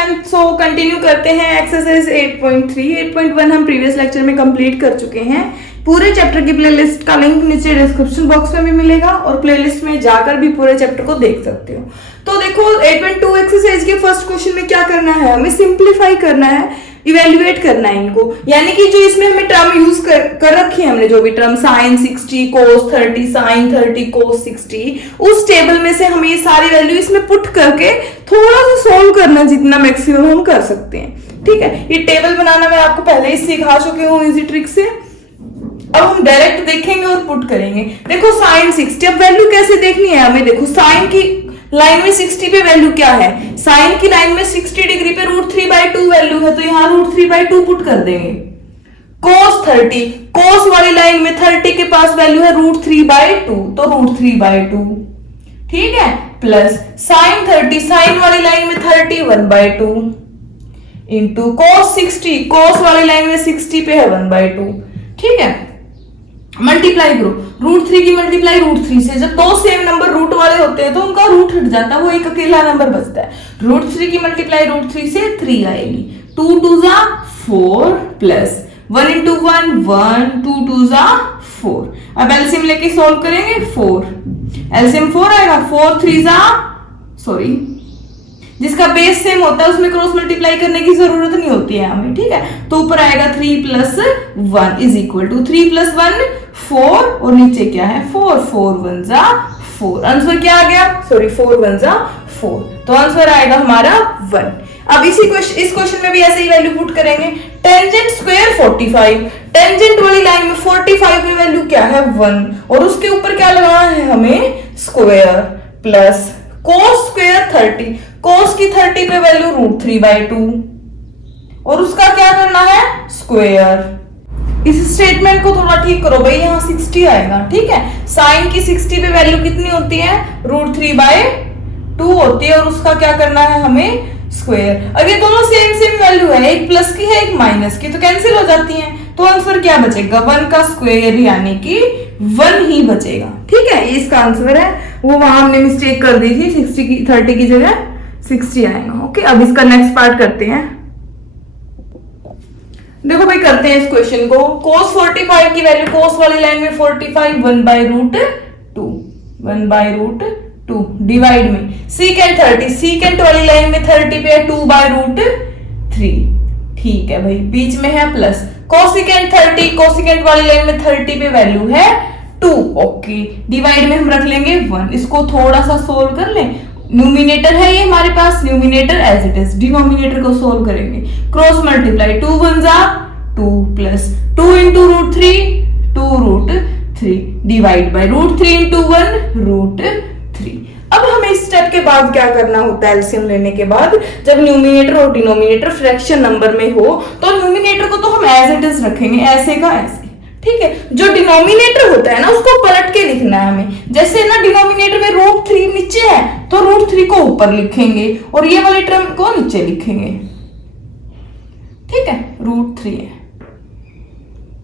10th so continue करते हैं exercise 8.3 8.1 हम प्रीवियस लेक्चर में कंप्लीट कर चुके हैं। पूरे चैप्टर की प्लेलिस्ट का लिंक नीचे डिस्क्रिप्शन बॉक्स में भी मिलेगा और प्लेलिस्ट में जाकर भी पूरे चैप्टर को देख सकते हो। तो देखो 8.2 एक्सरसाइज के फर्स्ट क्वेश्चन में क्या करना है, हमें सिंप्लीफाई करना है, इवेल्युएट करना है इनको, यानी कि जो इसमें हमने टर्म यूज कर रखी है, हमने जो भी term sin 60 cos 30 sin 30 cos 60, उस टेबल में से हमें ये सारी वैल्यू इसमें पुट करके थोड़ा सा सोल्व करना जितना मैक्सिमम हम कर सकते हैं। ठीक है, ये टेबल बनाना मैं आपको पहले ही सिखा चुकी हूँ इजी ट्रिक से। अब हम डायरेक्ट देखेंगे और पुट करेंगे। देखो sin 60, अब वैल्यू कैसे देखनी है हमें, देखो साइन की लाइन में 60 पे वैल्यू क्या है, साइन की लाइन में 60 डिग्री पे √3/2 वैल्यू है, तो यहाँ √3/2 पुट कर देंगे। cos 30, cos वाली लाइन में 30 के पास वैल्यू है √3/2, तो √3/2। ठीक है, प्लस sin 30, साइन वाली लाइन में 31/2 इंटू cos 60, cos वाली लाइन में 60 पे है 1/2। ठीक है, मल्टीप्लाई करो, √3 की मल्टीप्लाई √3 से। जब दो सेम नंबर रूट वाले होते हैं तो उनका रूट हट जाता है, वो एक अकेला नंबर बचता है। √3 की मल्टीप्लाई √3 से 3 आएगी, 2 2 जा 4 प्लस 1 इंटू 1 1 2 2 जा 4। अब एलसीएम लेके सॉल्व करेंगे, 4 एलसीएम 4 आएगा, 4 3 जा सॉरी जिसका बेस सेम होता है उसमें क्रॉस मल्टीप्लाई करने की जरूरत नहीं होती है हमें। ठीक है, तो ऊपर आएगा 3 + 1 इज इक्वल टू 3 + 1 4 और नीचे क्या है 4 4 1 जा 4। आंसर क्या आ गया, सॉरी 4 1 जा 4, तो आंसर आएगा हमारा 1। अब इस क्वेश्चन में भी ऐसे ही वैल्यू पुट करेंगे। टेंजेंट स्क्वायर 45, टेंजेंट वाली लाइन में 45 में वैल्यू क्या है 1 और उसके ऊपर क्या लगाना है हमें square, plus cos square 30, cos की 30 पे वैल्यू √3/2 और उसका क्या करना है स्क्वायर। इस स्टेटमेंट को थोड़ा ठीक करो भाई, यहाँ 60 आएगा। ठीक है, साइन की 60 पे वैल्यू कितनी होती है √3/2 होती है और उसका क्या करना है हमें स्क्वायर। अब ये दोनों सेम वैल्यू है, एक प्लस की है एक माइनस की, तो कैंसिल हो जाती हैं, तो आंसर क्या बचेगा 1 का स्क्वायर यानी कि 1 ही बचेगा। ठीक है, ये इसका आंसर है, वो वहां हमने मिस्टेक कर दी थी, 60 की 30 की जगह 60 आएगा। ओके, अब इसका नेक्स्ट पार्ट करते हैं। देखो भाई करते हैं इस क्वेश्चन को। cos 45 की वैल्यू, cos वाली लाइन में 45 1/√2 1/√2 डिवाइड में secant 30, secant वाली लाइन में 30 पे 2/√3। ठीक है भाई, बीच में है प्लस cosecant 30, cosecant वाली लाइन में 30 पे वैल्यू है 2। ओके, डिवाइड में हम रख लेंगे 1। इसको थोड़ा सा सोल्व कर लें, न्यूमिनेटर है ये हमारे पास, numerator as it is, denominator को सोल्व करेंगे, क्रॉस मल्टीप्लाई 2 1 जा 2 plus 2 into √3 2√3 divide by √3 into 1 √3। अब हमें इस स्टेप के बाद क्या करना होता है, एलसीएम लेने के बाद जब न्यूमिनेटर और डिनोमिनेटर फ्रैक्शन नंबर में हो तो न्यूमिनेटर को तो हम एज इट इज रखेंगे, ऐसे का ऐसे। ठीक है, जो डिनोमिनेटर होता है ना उसको पलट के लिखना है हमें। जैसे ना डिनोमिनेटर में √3 नीचे है तो √3 को ऊपर लिखेंगे और ये वाले टर्म को नीचे लिखेंगे। ठीक है, √3 है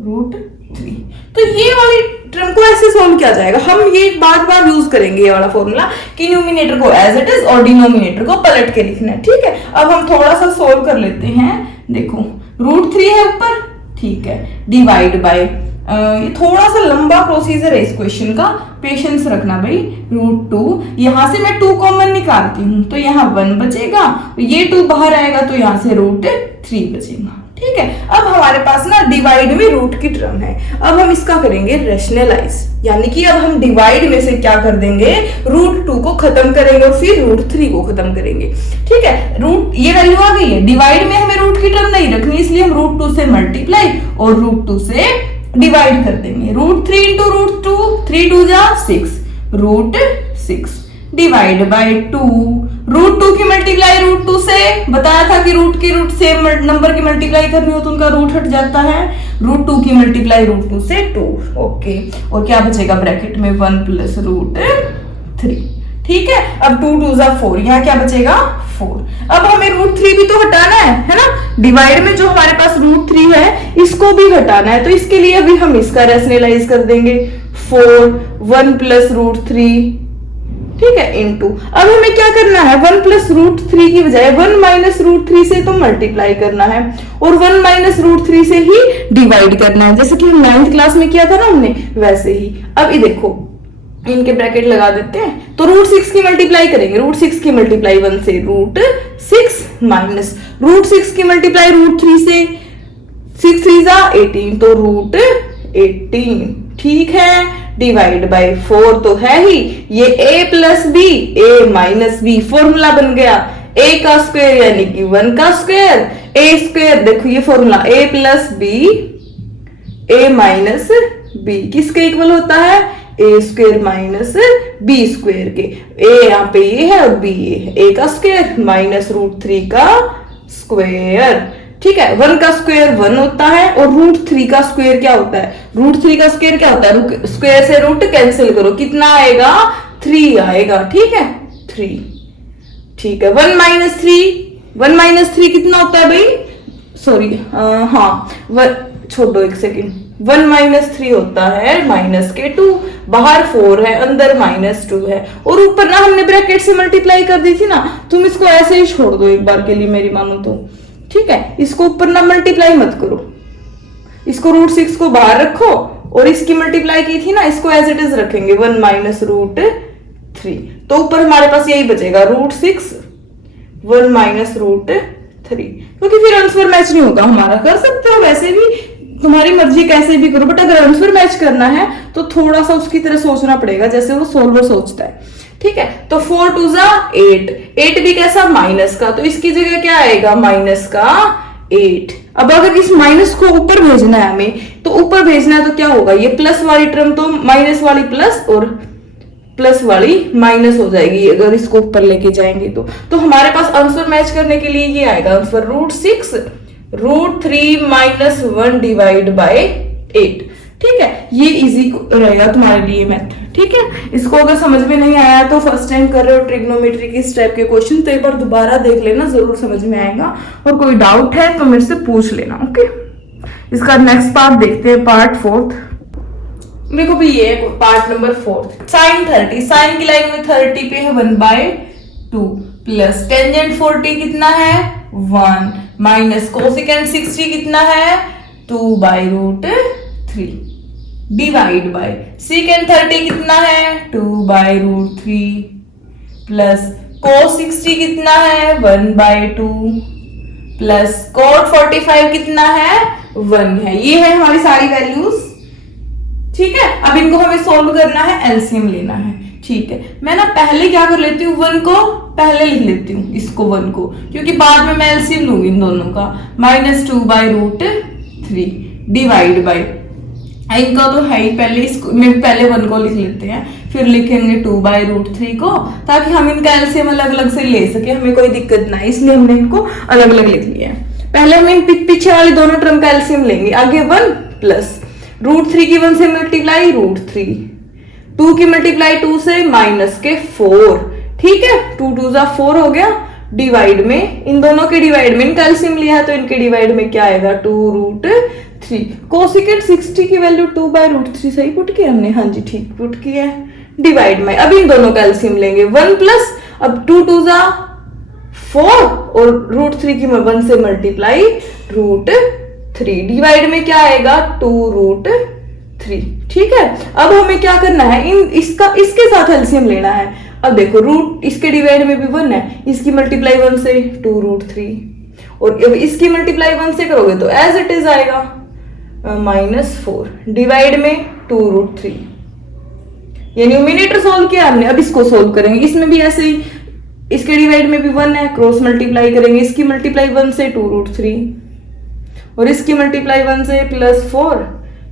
√3, तो ये वाली टर्म को ऐसे सोल्व किया जाएगा। हम ये बार यूज करेंगे ये वाला फॉर्मूला कि न्यूमिनेटर को एज इट इज और डिनोमिनेटर को पलट के लिखना है। ठीक है, अब हम थोड़ा सा सोल्व कर लेते हैं। देखो √3 है ऊपर, ठीक है, डिवाइड बाय ये थोड़ा सा लंबा प्रोसीजर है इस क्वेश्चन का, पेशेंस रखना भाई। √2, यहां से मैं 2 कॉमन निकालती हूं तो यहाँ 1 बचेगा, ये 2 बाहर आएगा तो यहाँ से √3 बचेगा। ठीक है, अब हमारे पास ना डिवाइड में रूट की टर्म है। अब हम इसका करेंगे रैशनलाइज, यानी कि अब हम डिवाइड में से क्या कर देंगे √2 को खत्म करेंगे और फिर √3 को खत्म करेंगे। ठीक है, ये वैल्यू आ गई है, डिवाइड में हमें रूट की टर्म नहीं रखनी, इसलिए हम √2 से मल्टीप्लाई और √2 से डिवाइड कर देंगे। √3 इंटू √2 3 2 जा 6 √6 डिवाइड बाय 2, √2 की मल्टीप्लाई √2 से, बताया था कि रूट की रूट सेम नंबर की मल्टीप्लाई करनी हो तो उनका रूट हट जाता है, √2 की मल्टीप्लाई √2 से 2। ओके, और क्या बचेगा ब्रैकेट में 1 प्लस √3। ठीक है, अब 2 2 जा 4, यहाँ क्या बचेगा 4। अब हमें √3 भी तो हटाना है ना, डिवाइड में जो हमारे पास √3 है इसको भी हटाना है, तो इसके लिए भी हम इसका रैशनलाइज कर देंगे 4 1 प्लस √3। ठीक है, इनटू। अब हमें क्या करना है, 1 प्लस रूट 3 की बजाय 1 माइनस रूट 3 से तो मल्टीप्लाई करना है और 1 माइनस रूट 3 से ही डिवाइड करना है, जैसे कि हम 9th क्लास में किया था ना हमने, वैसे ही। अब ये देखो, इनके ब्रैकेट लगा देते हैं, तो रूट 6 की मल्टीप्लाई करेंगे, रूट 6 की मल्टीप्लाई 1 से रूट 6 माइनस रूट 6 की मल्टीप्लाई रूट 3 से 6 3 जा 18, तो रूट 18, ठीक है, डिवाइड बाय 4 तो है ही, ये a plus B a minus B, formula बन गया a का स्क्वायर यानी कि 1 का स्क्वायर, a स्क्वायर, देखो ये formula a plus B a minus B किसके इक्वल होता है, a square minus B square के, a यहाँ पे ये है और b ये है, a का स्क्वायर माइनस रूट 3 का स्क्वायर, ठीक है। 1 का स्क्वायर 1 होता है और रूट 3 का स्क्वायर क्या होता है, रूट 3 का स्क्वायर क्या होता है, स्क्वायर से रूट कैंसिल करो, कितना आएगा, 3 आएगा, ठीक है, 3, ठीक है। 1 माइनस 3 कितना होता है भाई, सॉरी, हाँ, छोड़ो एक सेकेंड, 1 माइनस 3 होता है माइनस के 2, बाहर 4 है, अंदर माइनस 2 है, और ऊपर ना हमने ब्रैकेट से मल्टीप्लाई कर दी थी ना, तुम इसको ऐसे ही छोड़ दो एक बार के लिए, मेरी मानो तो, ठीक है। इसको ऊपर ना मल्टीप्लाई मत करो, इसको रूट 6 को बाहर रखो और इसकी मल्टीप्लाई की थी ना, इसको एज इट इज रखेंगे, 1 माइनस रूट 3, तो ऊपर हमारे पास यही बचेगा, रूट 6 1 माइनस रूट 3, क्योंकि फिर आंसर मैच नहीं होगा हमारा। कर सकते हो वैसे भी, तुम्हारी मर्जी कैसे भी करो, बट अगर आंसर मैच करना है तो थोड़ा सा उसकी तरह सोचना पड़ेगा जैसे वो सोल्वर सोचता है, ठीक है। तो 4 2 जा 8 भी कैसा, माइनस का, तो इसकी जगह क्या आएगा, माइनस का 8। अब अगर इस माइनस को ऊपर भेजना है हमें, तो ऊपर भेजना है तो क्या होगा, ये प्लस वाली टर्म तो माइनस वाली प्लस और प्लस वाली माइनस हो जाएगी अगर इसको ऊपर लेके जाएंगे तो हमारे पास आंसर मैच करने के लिए ये आएगा answer, root 6 root 3 minus 1 divide by 8, ठीक है। ये इजी रहेगा तुम्हारे लिए मैथ, ठीक है। इसको अगर समझ में नहीं आया तो फर्स्ट टाइम कर रहे हो ट्रिग्नोमेट्री के इस टाइप के क्वेश्चन, तो एक बार दोबारा देख लेना, जरूर समझ में आएगा, और कोई डाउट है तो मेरे से पूछ लेना, ओके। इसका नेक्स्ट पार्ट देखते हैं, पार्ट 4। देखो भी ये पार्ट नंबर 4, साइन 30, साइन की लाइन में 30 पे है 1/2 प्लस टेंजेंट 40 कितना है 1 माइनस कोसेकेंट 60 कितना है 2/√3 डिवाइड बाय सेकेंड 30 कितना है 2/√3 प्लस cos 60 कितना है 1/2 प्लस cot 45 कितना है 1 है। ये है हमारी सारी वैल्यूज, ठीक है। अब इनको हमें सोल्व करना है, एलसीएम लेना है, ठीक है। मैं ना पहले क्या कर लेती हूँ, 1 को पहले लिख लेती हूँ, इसको 1 को, क्योंकि बाद में मैं एलसीएम लूंगी इन दोनों का, -2/√3 डिवाइड बाय, इनका तो है ही, पहले इसको मैं पहले 1 को लिख लेते हैं, फिर लिखेंगे 2/√3 को, ताकि हम इनका एलसीएम अलग अलग से ले सके, हमें कोई दिक्कत ना, इसलिए हमने इनको अलग अलग लिख लिया है। पहले हम इन पीछे वाले दोनों टर्म का एलसीएम लेंगे, आगे 1 प्लस √3 की 1 से मल्टीप्लाई √3, 2 की मल्टीप्लाई 2 से माइनस के 4, ठीक है, 2 2 जा 4 हो गया, डिवाइड में इन दोनों के डिवाइड में इनका एलसीएम लिया है तो इनके डिवाइड में क्या आएगा 2√3, कोसेकेंट 60 की वैल्यू 2/√3 सही पुट किया हमने, हाँ जी ठीक पुट किया है, डिवाइड में अब इन दोनों का एलसीएम लेंगे 1 प्लस, अब 2 2 जा 4 और √3 की 1 से मल्टीप्लाई √3, डिवाइड में क्या आएगा 2√3, ठीक है। अब हमें क्या करना है, इसके साथ एलसीएम लेना है। अब देखो रूट इसके डिवाइड में भी 1 है, इसकी मल्टीप्लाई 1 से 2√3, और अब इसकी मल्टीप्लाई 1 से करोगे तो एज इट इज आएगा -4 डिवाइड में 2√3। ये न्यूमिनेटर सोल्व किया हमने, अब इसको सोल्व करेंगे, इसमें भी ऐसे ही, इसके डिवाइड में भी 1 है, क्रॉस मल्टीप्लाई करेंगे, इसकी मल्टीप्लाई 1 से 2√3 और इसकी मल्टीप्लाई 1 से +4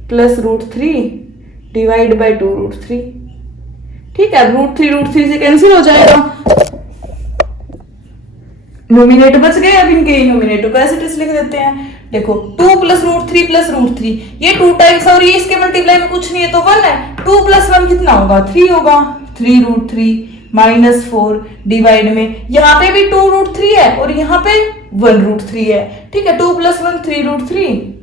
प्लस √3 डिवाइड बाय 2√3, ठीक है। √3 से कैंसिल हो जाएगा, नोमिनेटर बच गए, अब इनके नोमिनेटर को ऐसे लिख देते हैं। देखो 2 + √3 + √3, ये 2 टाइम्स और ये इसके मल्टीप्लाई में कुछ नहीं है तो 1 है, 2 + 1 कितना होगा 3 होगा, 3√3 -4 डिवाइड में यहाँ पे भी 2√3 है और यहाँ पे 1√3 है, ठीक है। 2 + 1 3√3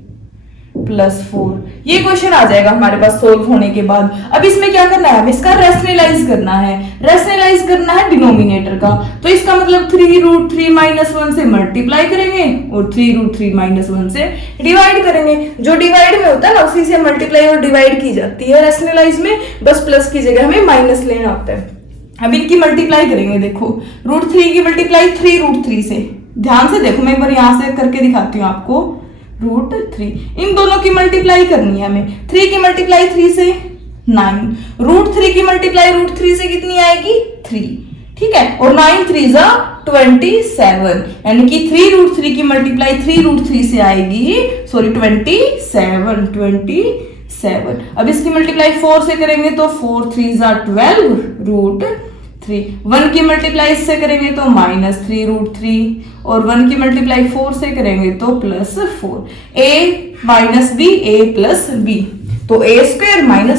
प्लस 4। ये क्वेश्चन आ जाएगा हमारे पास सोल्व होने के बाद। अब इसमें क्या करना है, हमें इसका रैशनलाइज करना है। रैशनलाइज करना है डिनोमिनेटर का, तो इसका मतलब 3√3 - 1 से मल्टीप्लाई करेंगे और 3√3 - 1 से डिवाइड करेंगे। जो डिवाइड में होता है ना उसी से मल्टीप्लाई और डिवाइड की जाती है। रैशनलाइज में बस प्लस की जगह हमें माइनस लेना होता है। अब इनकी मल्टीप्लाई करेंगे, देखो √3 की मल्टीप्लाई 3√3 से, ध्यान से देखो, मैं एक बार यहां से करके दिखाती हूँ आपको। √3 इन दोनों की मल्टीप्लाई करनी है हमें। 3 की मल्टीप्लाई 3 से 9, √3 की मल्टीप्लाई √3 से कितनी आएगी 3, ठीक है, और 9 3 जा 27, यानी कि 3√3 की मल्टीप्लाई 3√3 से आएगी, सॉरी 27। अब इसकी मल्टीप्लाई 4 से करेंगे तो 4 3 जा 12 √3। 1 की मल्टीप्लाई इससे करेंगे तो -3 √3, और 1 की मल्टीप्लाई 4 से करेंगे तो +4। a - b a + b, तो a²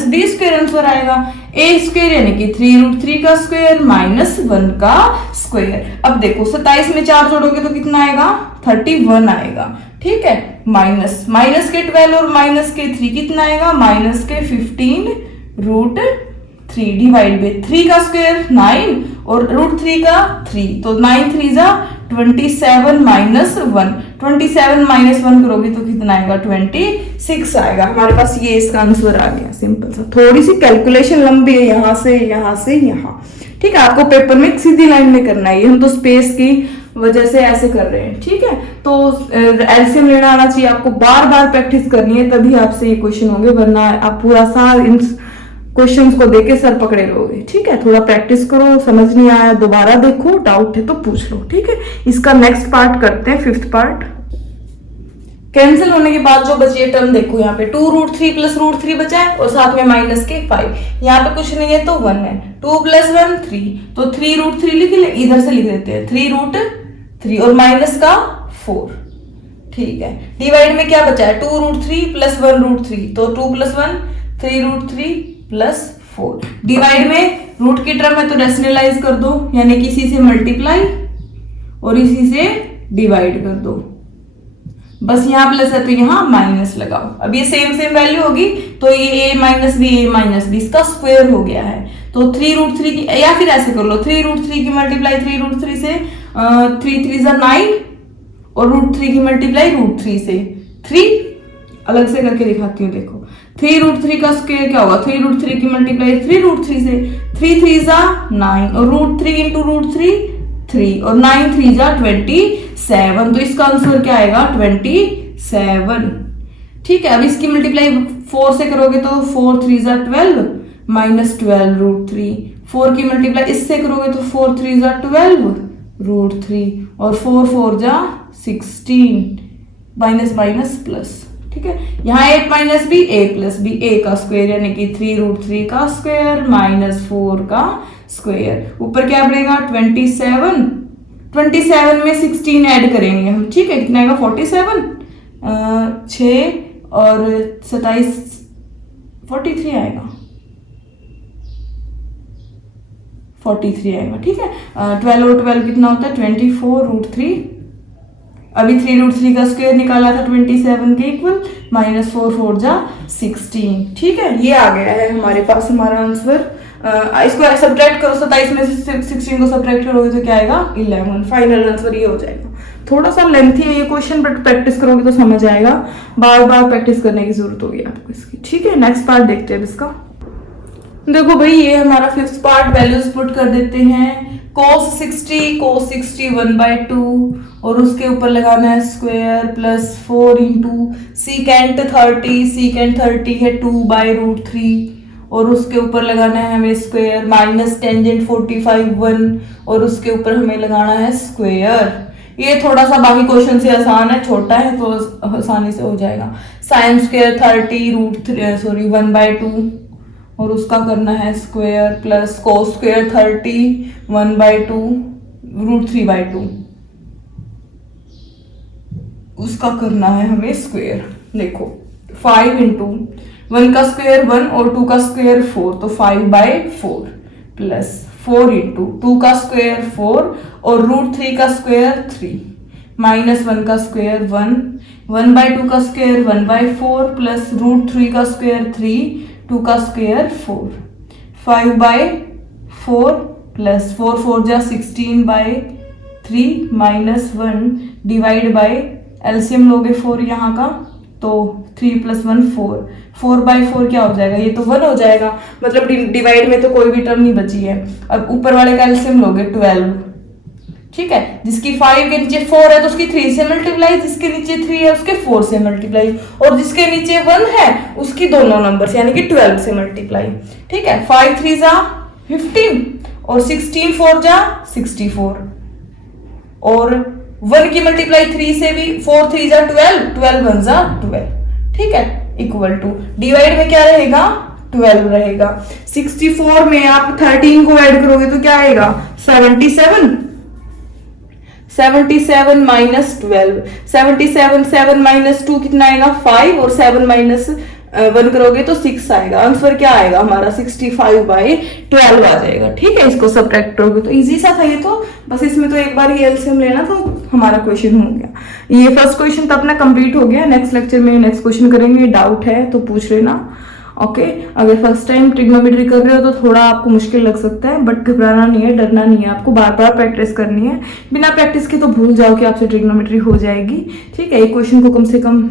- b² आंसर आएगा। a² यानी कि 3√3 का स्क्वायर -1 का स्क्वायर। अब देखो 27 में 4 जोड़ोगे तो कितना आएगा 31 आएगा, ठीक है। माइनस के 12 और -3 कितना आएगा -15 √3 डिवाइड बाय 3 का स्क्वायर 9 और √3 का 3, तो 9 3 जा 27 -1, 27 - 1 करोगे तो कितना आएगा 26 आएगा। हमारे पास ये इसका आंसर आ गया, सिंपल सा। थोड़ी सी कैलकुलेशन लंबी है, यहाँ से यहाँ, ठीक है। आपको पेपर में सीधी लाइन में करना है, हम तो स्पेस की वजह से ऐसे कर रहे हैं, ठीक है। तो एलसीएम लेना आना चाहिए आपको, बार बार प्रैक्टिस करनी है, तभी आपसे ये क्वेश्चन होंगे, वरना आप पूरा साल इन क्वेश्चंस को देके सर पकड़े रहोगे, ठीक है। थोड़ा प्रैक्टिस करो, समझ नहीं आया दोबारा देखो, डाउट है तो पूछ लो, ठीक है। इसका नेक्स्ट पार्ट करते हैं, 5th पार्ट। कैंसिल होने के बाद जो बची है टर्म देखो, यहाँ पे 2√3 + √3 बचा है और साथ में -5, यहाँ पे कुछ नहीं है तो 1 है। 2 + 1 3, तो 3√3 लिख ले, इधर से लिख देते हैं 3√3 और माइनस का 4, ठीक है। डिवाइड में क्या बचा है 2√3 + 1√3, तो 2 + 1 3√3 + 4। डिवाइड में रूट की टर्म है तो रैशनलाइज कर दो, यानी कि इसी से मल्टीप्लाई और इसी से डिवाइड कर दो। बस यहाँ प्लस है तो यहाँ माइनस लगाओ। अब ये सेम वैल्यू होगी तो ये a - b इसका स्क्वायर हो गया है। तो 3√3 की, या फिर ऐसे कर लो 3√3 की मल्टीप्लाई 3√3 से 3 3 जा 9 और √3 की मल्टीप्लाई √3 से 3, अलग से करके दिखाती हूँ, देखो 3√3 का स्क्वायर क्या होगा 3√3 की मल्टीप्लाई 3√3 से 3 3 जा 9 और √3 × √3 3 और 9 3 जा 27, तो इसका आंसर क्या आएगा 27, ठीक है। अब इसकी मल्टीप्लाई 4 से करोगे तो 4 3 जा 12 -12 √3, 4 की मल्टीप्लाई इससे करोगे तो 4 3 जा 12 √3 और 4 4 जा 16, माइनस प्लस, ठीक है। यहाँ a - b a + b, a का स्क्वायर यानी कि 3√3 का स्क्वायर -4 का स्क्वायर, ऊपर क्या बढ़ेगा 27 में 16 ऐड करेंगे हम, ठीक है। कितना आएगा 47, 6 और 27 43 आएगा, 43 आएगा, ठीक है। 12 और 12 कितना होता है 24 √3, अभी 3√3 का स्क्वायर निकाला था 27 के इक्वल, -4 4 जा 16, ठीक है। ये आ गया है हमारे पास हमारा आंसर। इसको सब्ट्रैक्ट करो, 27 में से 16 को सब्ट्रैक्ट करोगे तो क्या आएगा 11, फाइनल आंसर ये हो जाएगा। थोड़ा सा लेंथी है ये क्वेश्चन, बट प्रैक्टिस करोगे तो समझ आएगा, बार बार प्रैक्टिस करने की जरूरत होगी आपको इसकी, ठीक है। नेक्स्ट पार्ट देखते हैं इसका। देखो भाई ये हमारा 5th पार्ट, वैल्यूज पुट कर देते हैं। cos 60 1/2 और उसके ऊपर लगाना है स्क्वायर प्लस 4 × secant 30 है 2/√3 और उसके ऊपर लगाना है हमें स्क्वायर, माइनस टेंजेंट 45 1 और उसके ऊपर हमें लगाना है स्क्वायर। ये थोड़ा सा बाकी क्वेश्चन से आसान है, छोटा है तो आसानी से हो जाएगा। sin स्क्वायर 30 1/2 और उसका करना है स्क्वायर प्लस cos स्क्वायर 30 1/2 √3/2 उसका करना है हमें स्क्वायर। देखो 5 × 1 का स्क्वायर 1 और 2 का स्क्वायर 4, तो 5/4 प्लस 4 × 2 का स्क्वायर 4 और √3 का स्क्वायर 3 -1 का स्क्वायर 1, 1/2 का स्क्वायर 1/4 प्लस √3 का स्क्वायर 3, 2 का स्क्वायर 4, 5/4 प्लस 4 4 जा 16/3 -1 डिवाइड बाय एलसीएम लोगे 4 यहाँ का तो 3 + 1 4, 4/4 क्या हो जाएगा, ये तो 1 हो जाएगा, मतलब डिवाइड में तो कोई भी टर्म नहीं बची है। अब ऊपर वाले का एलसीएम लोगे 12, ठीक है, जिसकी 5 के नीचे 4 है तो उसकी 3 से मल्टीप्लाई, जिसके नीचे 3 है उसके 4 से मल्टीप्लाई, और जिसके नीचे 1 है उसकी दोनों नंबर से यानी कि 12 से मल्टीप्लाई, ठीक है। 5 3 जा 15 और 16 4 जा 64, और 1 की मल्टीप्लाई 3 से भी 4 3 जा 12, 12 1 जा 12, ठीक है, इक्वल टू डिवाइड में क्या रहेगा 12 रहेगा। 64 में आप 13 को ऐड करोगे तो क्या आएगा 77, 77 - 12, 77 7 - 2 कितना आएगा 5, और 7 - 1 करोगे तो 6 आएगा। आंसर क्या आएगा हमारा 65/12 आ जाएगा, ठीक है। इसको सब्ट्रैक्ट करोगे तो इजी सा था ये तो, बस इसमें तो एक बार ही एलसीएम लेना तो हमारा क्वेश्चन हो गया। ये फर्स्ट क्वेश्चन तो अपना कंप्लीट हो गया। नेक्स्ट लेक्चर में नेक्स्ट क्वेश्चन करेंगे, डाउट है तो पूछ लेना, ओके। अगर फर्स्ट टाइम ट्रिग्नोमेट्री कर रहे हो तो थोड़ा आपको मुश्किल लग सकता है, बट घबराना नहीं है, डरना नहीं है, आपको बार बार प्रैक्टिस करनी है। बिना प्रैक्टिस के तो भूल जाओ कि आपसे ट्रिग्नोमेट्री हो जाएगी, ठीक है। एक क्वेश्चन को कम से कम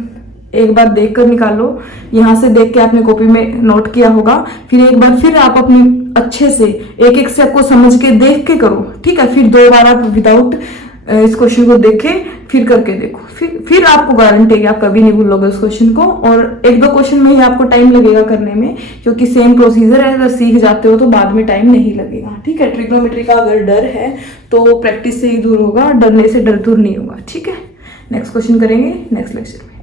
एक बार देख कर निकालो, यहाँ से देख के आपने कॉपी में नोट किया होगा, फिर एक बार फिर आप अपनी अच्छे से एक एक स्टेप को समझ के देख के करो, ठीक है। फिर 2 बार आप विदाउट इस क्वेश्चन को देखे फिर करके देखो, फिर आपको गारंटी है कि आप कभी नहीं भूलोगे उस क्वेश्चन को, और 1-2 क्वेश्चन में ही आपको टाइम लगेगा करने में, क्योंकि सेम प्रोसीजर है, अगर सीख जाते हो तो बाद में टाइम नहीं लगेगा, ठीक है। ट्रिग्नोमेट्री का अगर डर है तो प्रैक्टिस से ही दूर होगा, डरने से डर दूर नहीं होगा, ठीक है। नेक्स्ट क्वेश्चन करेंगे नेक्स्ट लेक्चर में।